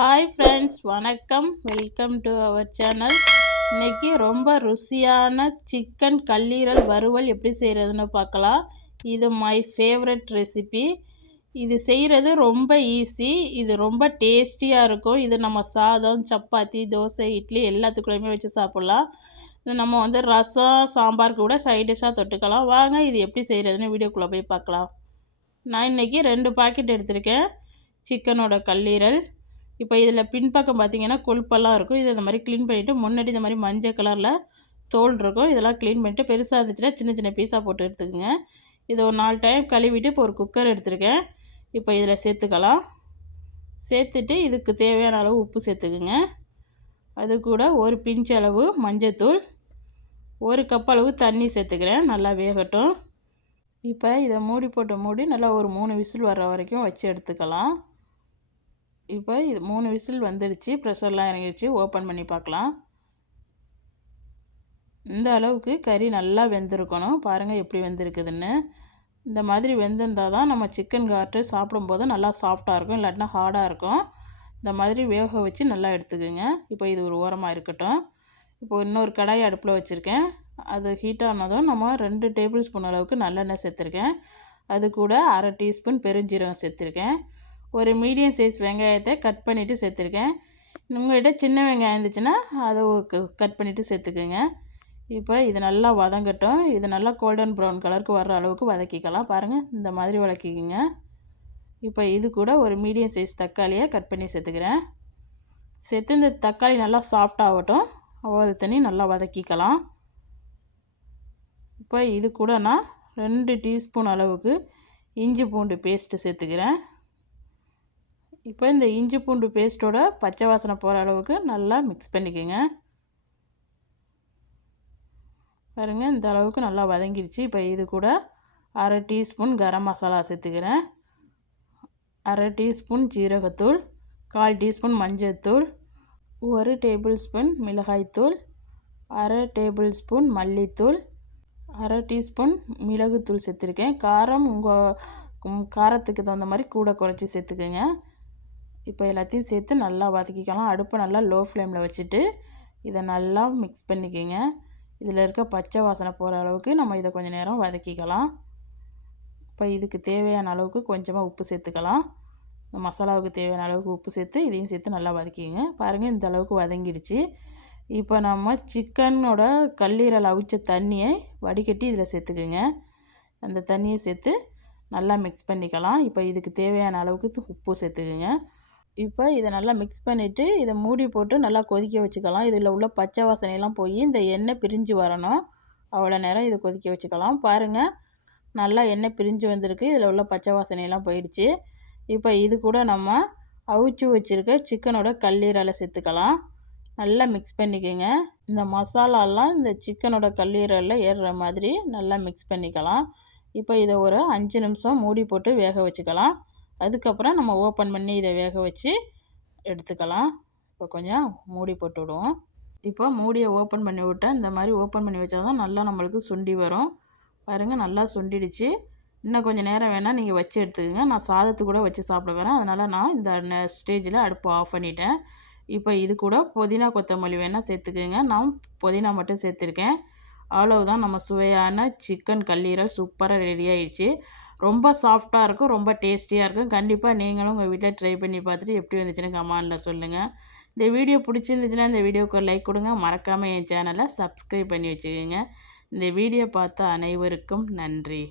Hi friends, வணக்கம். Welcome to our channel. இன்றைக்கி ரொம்ப ருசியான சிக்கன் கல்லீரல் வறுவல் எப்படி செய்கிறதுன்னு பார்க்கலாம். இது மை ஃபேவரட் ரெசிபி. இது செய்கிறது ரொம்ப ஈஸி. இது ரொம்ப டேஸ்டியாக இருக்கும். இது நம்ம சாதம், சப்பாத்தி, தோசை, இட்லி எல்லாத்துக்குள்ளேயுமே வச்சு சாப்பிட்லாம். இது நம்ம ரசம், சாம்பார் கூட சைட் டிஷ்ஷாக தொட்டுக்கலாம். வாங்க இது எப்படி செய்கிறதுன்னு வீடியோக்குள்ளே போய் பார்க்கலாம். நான் இன்றைக்கி 2 பாக்கெட் எடுத்திருக்கேன் சிக்கனோட கல்லீரல். இப்போ இதில் பின்பக்கம் பார்த்திங்கன்னா கொழுப்பெல்லாம் இருக்கும். இதை இந்த மாதிரி க்ளீன் பண்ணிவிட்டு, முன்னாடி இந்த மாதிரி மஞ்சள் கலரில் தோல் இருக்கும். இதெல்லாம் க்ளீன் பண்ணிவிட்டு பெருசாக இருந்துச்சுன்னா சின்ன சின்ன பீஸாக போட்டு எடுத்துக்கோங்க. இதை ஒரு 4 டைம் கழுவிட்டு இப்போ ஒரு குக்கர் எடுத்துருக்கேன். இப்போ இதில் சேர்த்துக்கலாம். சேர்த்துட்டு இதுக்கு தேவையான அளவு உப்பு சேர்த்துக்குங்க. அது கூட ஒரு பிஞ்ச் அளவு மஞ்சத்தூள், 1 கப் அளவு தண்ணி சேர்த்துக்கிறேன். நல்லா வேகட்டும். இப்போ இதை மூடி நல்லா ஒரு 3 விசில் வர்ற வரைக்கும் வச்சு எடுத்துக்கலாம். இப்போ இது 3 விசில் வந்துடுச்சு. ப்ரெஷர்லாம் இறங்கிடுச்சு. ஓப்பன் பண்ணி பார்க்கலாம். இந்த அளவுக்கு கறி நல்லா வெந்திருக்கணும். பாருங்கள் எப்படி வெந்திருக்குதுன்னு. இந்த மாதிரி வெந்திருந்தால் தான் நம்ம சிக்கன் காட்டு சாப்பிடும்போது நல்லா சாஃப்டாக இருக்கும். இல்லாட்டினா ஹார்டாக இருக்கும். இந்த மாதிரி வேக வச்சு நல்லா எடுத்துக்குங்க. இப்போ இது ஒரு ஓரமாக இருக்கட்டும். இப்போது இன்னொரு கடாய் அடுப்பில் வச்சுருக்கேன். அது ஹீட் ஆனதும் நம்ம 2 டேபிள் ஸ்பூன் அளவுக்கு நல்லெண்ணெய் சேர்த்துருக்கேன். அது கூட அரை டீஸ்பூன் பெருஞ்சீரகம் சேர்த்துருக்கேன். ஒரு மீடியம் சைஸ் வெங்காயத்தை கட் பண்ணிவிட்டு சேர்த்துருக்கேன். உங்கள்கிட்ட சின்ன வெங்காயம் இருந்துச்சுன்னா அதை கட் பண்ணிவிட்டு சேர்த்துக்குங்க. இப்போ இது நல்லா வதங்கட்டும். இது நல்லா கோல்டன் ப்ரௌன் கலருக்கு வர்ற அளவுக்கு வதக்கிக்கலாம். பாருங்கள், இந்த மாதிரி வதக்கிக்கோங்க. இப்போ இது கூட ஒரு மீடியம் சைஸ் தக்காளியை கட் பண்ணி சேர்த்துக்கிறேன். சேர்த்து இந்த தக்காளி நல்லா சாஃப்டாகட்டும். அவ்வளோ தண்ணி நல்லா வதக்கிக்கலாம். இப்போ இது கூட நான் 2 டீஸ்பூன் அளவுக்கு இஞ்சி பூண்டு பேஸ்ட்டு சேர்த்துக்கிறேன். இப்போ இந்த இஞ்சி பூண்டு பேஸ்ட்டோட பச்சை வாசனை போகிற அளவுக்கு நல்லா மிக்ஸ் பண்ணிக்கோங்க. பாருங்கள், இந்த அளவுக்கு நல்லா வதங்கிடுச்சு. இப்போ இது கூட அரை டீஸ்பூன் கரம் மசாலா சேர்த்துக்கிறேன். அரை டீஸ்பூன் ஜீரகத்தூள், 1/4 டீஸ்பூன் மஞ்சள்தூள், 1 டேபிள் ஸ்பூன் மிளகாய்த்தூள், அரை டேபிள் ஸ்பூன் மல்லித்தூள், அரை டீஸ்பூன் மிளகுத்தூள் சேர்த்துருக்கேன். காரம் உங்கள் காரத்துக்கு தகுந்த மாதிரி கூட குறைச்சி சேர்த்துக்குங்க. இப்போ எல்லாத்தையும் சேர்த்து நல்லா வதக்கிக்கலாம். அடுப்பை நல்லா லோ ஃப்ளேமில் வச்சுட்டு இதை நல்லா மிக்ஸ் பண்ணிக்கோங்க. இதில் இருக்க பச்சை வாசனை போகிற அளவுக்கு நம்ம இதை கொஞ்சம் நேரம் வதக்கிக்கலாம். இப்போ இதுக்கு தேவையான அளவுக்கு கொஞ்சமாக உப்பு சேர்த்துக்கலாம். இந்த மசாலாவுக்கு தேவையான அளவுக்கு உப்பு சேர்த்து இதையும் சேர்த்து நல்லா வதக்கிங்க. பாருங்கள், இந்த அளவுக்கு வதங்கிடுச்சு. இப்போ நம்ம சிக்கனோட கல்லீரல் அவிச்ச தண்ணியை வடிகட்டி இதில் சேர்த்துக்குங்க. அந்த தண்ணியை சேர்த்து நல்லா மிக்ஸ் பண்ணிக்கலாம். இப்போ இதுக்கு தேவையான அளவுக்கு உப்பு சேர்த்துக்குங்க. இப்போ இதை நல்லா மிக்ஸ் பண்ணிவிட்டு இதை மூடி போட்டு நல்லா கொதிக்க வச்சுக்கலாம். இதில் உள்ள பச்சை வாசனையெல்லாம் போய் இந்த எண்ணெய் பிரிஞ்சு வரணும். அவ்வளோ நேரம் இதை கொதிக்க வச்சுக்கலாம். பாருங்கள், நல்லா எண்ணெய் பிரிஞ்சு வந்திருக்கு. இதில் உள்ள பச்சை வாசனையெல்லாம் போயிடுச்சு. இப்போ இது கூட நம்ம அவிச்சு வச்சுருக்க சிக்கனோட கல்லீரலை சேர்த்துக்கலாம். நல்லா மிக்ஸ் பண்ணிக்கோங்க. இந்த மசாலாலாம் இந்த சிக்கனோட கல்லீரலில் ஏறுற மாதிரி நல்லா மிக்ஸ் பண்ணிக்கலாம். இப்போ இதை ஒரு 5 நிமிஷம் மூடி போட்டு வேக வச்சுக்கலாம். அதுக்கப்புறம் நம்ம ஓப்பன் பண்ணி இதை வேக வச்சு எடுத்துக்கலாம். இப்போ கொஞ்சம் மூடி போட்டு விடுவோம். இப்போ மூடியை ஓப்பன் பண்ணி விட்டேன். இந்த மாதிரி ஓப்பன் பண்ணி வச்சா தான் நல்லா நம்மளுக்கு சுண்டி வரும். பாருங்கள், நல்லா சுண்டிடுச்சு. இன்னும் கொஞ்சம் நேரம் வேணால் நீங்கள் வச்சு எடுத்துக்கோங்க. நான் சாதத்து கூட வச்சு சாப்பிட வரேன். அதனால் நான் இந்த ஸ்டேஜில் அடுப்பு ஆஃப் பண்ணிட்டேன். இப்போ இது கூட புதினா கொத்தமல்லி வேணால் சேர்த்துக்குங்க. நான் புதினா மட்டும் சேர்த்துருக்கேன். அவ்வளவுதான், நம்ம சுவையான சிக்கன் கல்லீரல் சூப்பராக ரெடி ஆகிடுச்சு. ரொம்ப சாஃப்டாக இருக்கும், ரொம்ப டேஸ்டியாக இருக்கும். கண்டிப்பாக நீங்களும் உங்கள் வீட்டில் ட்ரை பண்ணி பார்த்துட்டு எப்படி வந்துச்சுன்னு கமெண்டில் சொல்லுங்கள். இந்த வீடியோ பிடிச்சிருந்துச்சுன்னா இந்த வீடியோவுக்கு லைக் கொடுங்க. மறக்காமல் என் சேனலை சப்ஸ்கிரைப் பண்ணி வச்சுக்கோங்க. இந்த வீடியோ பார்த்த அனைவருக்கும் நன்றி.